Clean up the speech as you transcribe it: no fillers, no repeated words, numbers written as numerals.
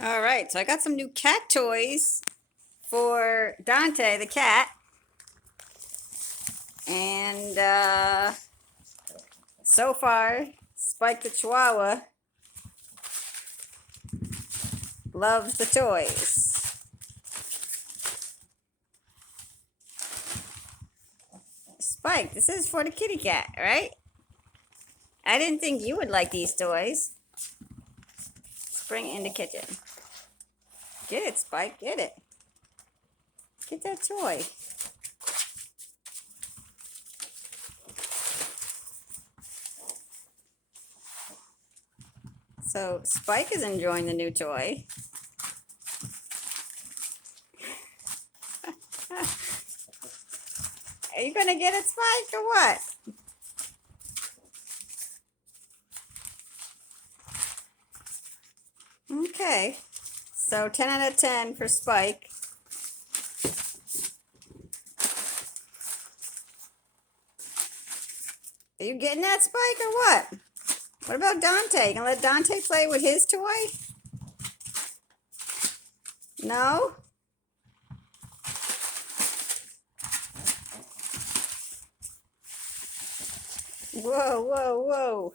All right, so I got some new cat toys for Dante the cat, and so far, Spike the Chihuahua loves the toys. Spike, this is for the kitty cat, right? I didn't think you would like these toys. Let's bring it in the kitchen. Get it, Spike, get it. Get that toy. So Spike is enjoying the new toy. Are you gonna get it, Spike, or what? Okay. So 10 out of 10 for Spike. Are you getting that, Spike, or what? What about Dante? You gonna let Dante play with his toy? No? Whoa, whoa, whoa.